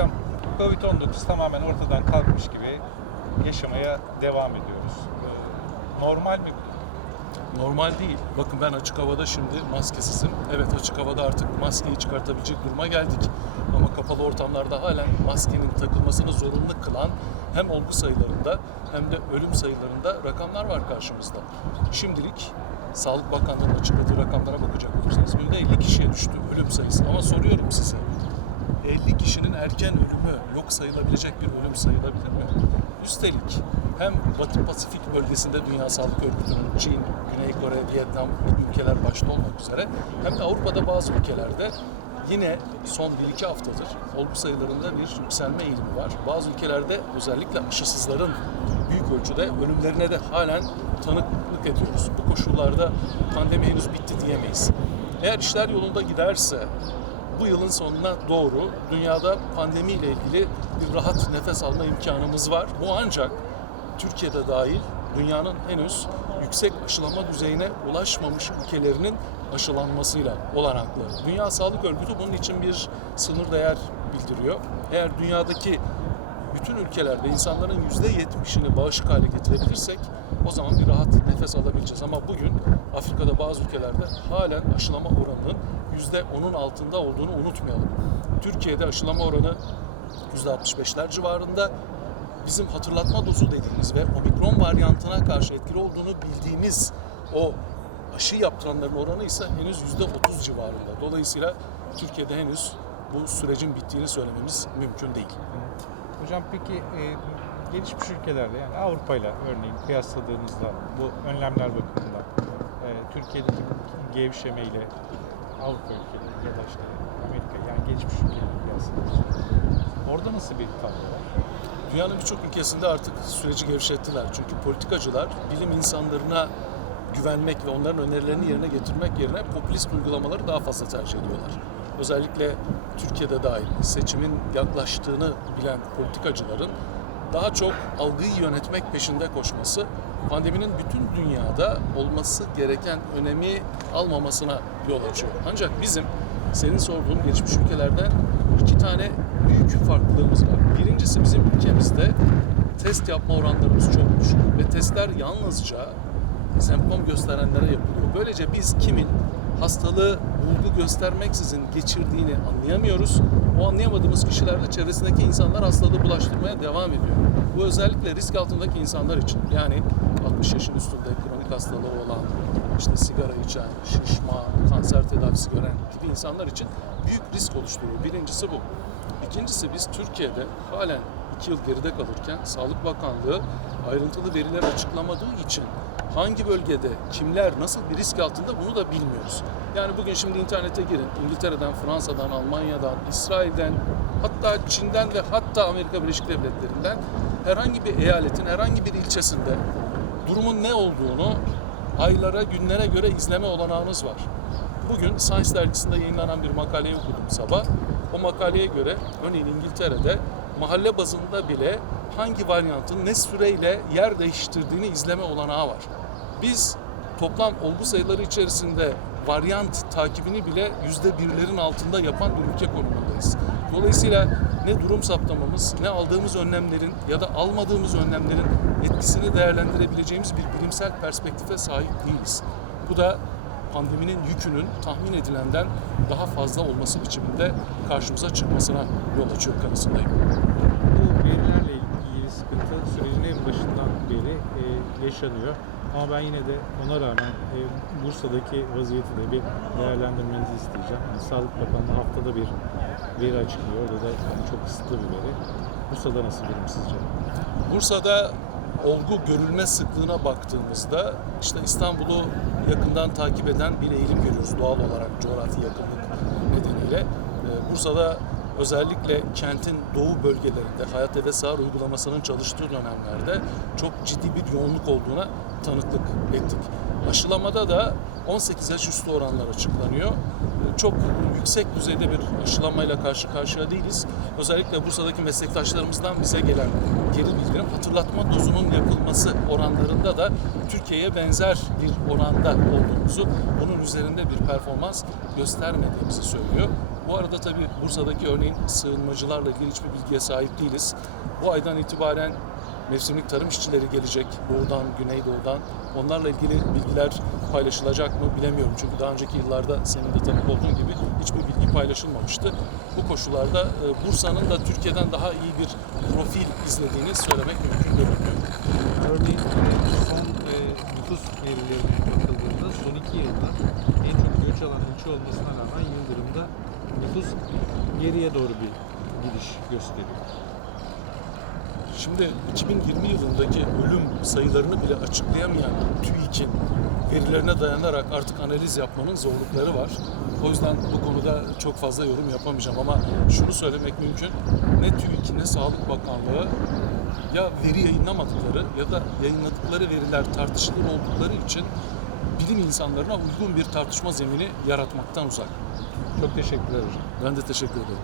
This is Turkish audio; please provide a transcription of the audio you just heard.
Hocam Covid-19 tamamen ortadan kalkmış gibi yaşamaya devam ediyoruz. Ee, Normal mi? Normal değil. Bakın ben açık havada şimdi maskesizim. Evet açık havada artık maskeyi çıkartabilecek duruma geldik. Ama kapalı ortamlarda halen maskenin takılmasını zorunlu kılan hem olgu sayılarında hem de ölüm sayılarında rakamlar var karşımızda. Şimdilik Sağlık Bakanlığı'nın açıkladığı rakamlara bakacak olursanız günde 50 kişiye düştü ölüm sayısı. Ama soruyorum size 50 kişinin erken ölümü yok sayılabilecek bir ölüm sayılabilir mi? Üstelik hem Batı Pasifik bölgesinde Dünya Sağlık Örgütü'nün Çin, Güney Kore, Vietnam gibi ülkeler başta olmak üzere hem de Avrupa'da bazı ülkelerde yine son 1-2 haftadır olgu sayılarında bir yükselme eğilimi var. Bazı ülkelerde özellikle aşısızların büyük ölçüde ölümlerine de halen tanıklık ediyoruz. Bu koşullarda pandemi henüz bitti diyemeyiz. Eğer işler yolunda giderse bu yılın sonuna doğru dünyada pandemiyle ilgili bir rahat nefes alma imkanımız var. Bu ancak Türkiye'de dahil dünyanın henüz yüksek aşılama düzeyine ulaşmamış ülkelerinin aşılanmasıyla olanaklı. Dünya Sağlık Örgütü bunun için bir sınır değer bildiriyor. Eğer dünyadaki bütün ülkelerde insanların %70'ini bağışık hale getirebilirsek o zaman bir rahat nefes alabileceğiz. Ama bugün Afrika'da bazı ülkelerde halen aşılama oranının %10'un altında olduğunu unutmayalım. Türkiye'de aşılama oranı %65'ler civarında. Bizim hatırlatma dozu dediğimiz ve omikron varyantına karşı etkili olduğunu bildiğimiz o aşı yaptıranların oranı ise henüz %30 civarında. Dolayısıyla Türkiye'de henüz bu sürecin bittiğini söylememiz mümkün değil. Hocam peki e, gelişmiş ülkelerde yani Avrupa ile örneğin kıyasladığımızda bu önlemler bakımından e, Türkiye'deki gevşeme ile Avrupa ülkeleri ya da işte Amerika yani gelişmiş ülkeleri kıyasladığımızda orada nasıl bir tablo var? Dünyanın birçok ülkesinde artık süreci gevşettiler. Çünkü politikacılar bilim insanlarına güvenmek ve onların önerilerini yerine getirmek yerine popülist uygulamaları daha fazla tercih ediyorlar. Özellikle Türkiye'de dahil seçimin yaklaştığını bilen politikacıların daha çok algıyı yönetmek peşinde koşması pandeminin bütün dünyada olması gereken önemi almamasına yol açıyor. Ancak bizim senin sorduğun gelişmiş ülkelerden iki tane büyük farklılığımız var. Birincisi bizim ülkemizde test yapma oranlarımız çok düşük ve testler yalnızca semptom gösterenlere yapılıyor. Böylece biz kimin hastalığı bulgu göstermeksizin geçirdiğini anlayamıyoruz. O anlayamadığımız kişilerle çevresindeki insanlar hastalığı bulaştırmaya devam ediyor. Bu özellikle risk altındaki insanlar için yani 60 yaşın üstünde kronik hastalığı olan, işte sigara içen, şişma, kanser tedavisi gören gibi insanlar için büyük risk oluşturuyor. Birincisi bu. İkincisi biz Türkiye'de halen 2 yıl geride kalırken Sağlık Bakanlığı ayrıntılı veriler açıklamadığı için hangi bölgede kimler nasıl bir risk altında bunu da bilmiyoruz. Yani bugün şimdi internete girin. İngiltere'den, Fransa'dan, Almanya'dan, İsrail'den, hatta Çin'den ve hatta Amerika Birleşik Devletleri'nden herhangi bir eyaletin herhangi bir ilçesinde durumun ne olduğunu aylara, günlere göre izleme olanağınız var. Bugün Science dergisinde yayınlanan bir makaleyi okudum sabah. O makaleye göre örneğin İngiltere'de mahalle bazında bile hangi varyantın ne süreyle yer değiştirdiğini izleme olanağı var. Biz toplam olgu sayıları içerisinde varyant takibini bile yüzde birlerin altında yapan bir ülke konumundayız. Dolayısıyla ne durum saptamamız, ne aldığımız önlemlerin ya da almadığımız önlemlerin etkisini değerlendirebileceğimiz bir bilimsel perspektife sahip değiliz. Bu da pandeminin yükünün tahmin edilenden daha fazla olması biçiminde karşımıza çıkmasına yol açıyor kanısındayım. Bu verilerle ilgili sıkıntı sürecin en başından beri e, yaşanıyor. Ama ben yine de ona rağmen e, Bursa'daki vaziyeti de bir değerlendirmenizi isteyeceğim. Yani Sağlık Bakanlığı haftada bir veri açıklıyor. Orada da yani çok kısıtlı bir veri. Bursa'da nasıl durum sizce? Bursa'da olgu görülme sıklığına baktığımızda işte İstanbul'u yakından takip eden bir eğilim görüyoruz doğal olarak coğrafi yakınlık nedeniyle. Ee, Bursa'da özellikle kentin doğu bölgelerinde hayat ve sağır uygulamasının çalıştığı dönemlerde çok ciddi bir yoğunluk olduğuna tanıklık ettik. Aşılamada da 18 yaş üstü oranlar açıklanıyor. Çok yüksek düzeyde bir aşılamayla karşı karşıya değiliz. Özellikle Bursa'daki meslektaşlarımızdan bize gelen geri bildirim hatırlatma dozunun yapılması oranlarında da Türkiye'ye benzer bir oranda olduğumuzu, bunun üzerinde bir performans göstermediğimizi söylüyor. Bu arada tabii Bursa'daki örneğin sığınmacılarla ilgili hiçbir bilgiye sahip değiliz. Bu aydan itibaren mevsimlik tarım işçileri gelecek doğudan, güneydoğudan. Onlarla ilgili bilgiler paylaşılacak mı bilemiyorum. Çünkü daha önceki yıllarda senin de tanık olduğun gibi hiçbir bilgi paylaşılmamıştı. Bu koşullarda e, Bursa'nın da Türkiye'den daha iyi bir profil izlediğini söylemek mümkün görünüyor. Örneğin son e, nüfus verilerine bakıldığında son iki yılda en çok göç alan ilçe olmasına rağmen Yıldırım'da nüfus geriye doğru bir gidiş gösteriyor. Şimdi 2020 yılındaki ölüm sayılarını bile açıklayamayan TÜİK'in verilerine dayanarak artık analiz yapmanın zorlukları var. O yüzden bu konuda çok fazla yorum yapamayacağım ama şunu söylemek mümkün. Ne TÜİK ne Sağlık Bakanlığı ya veri yayınlamadıkları ya da yayınladıkları veriler tartışılır oldukları için bilim insanlarına uygun bir tartışma zemini yaratmaktan uzak. Çok teşekkürler hocam. Ben de teşekkür ederim.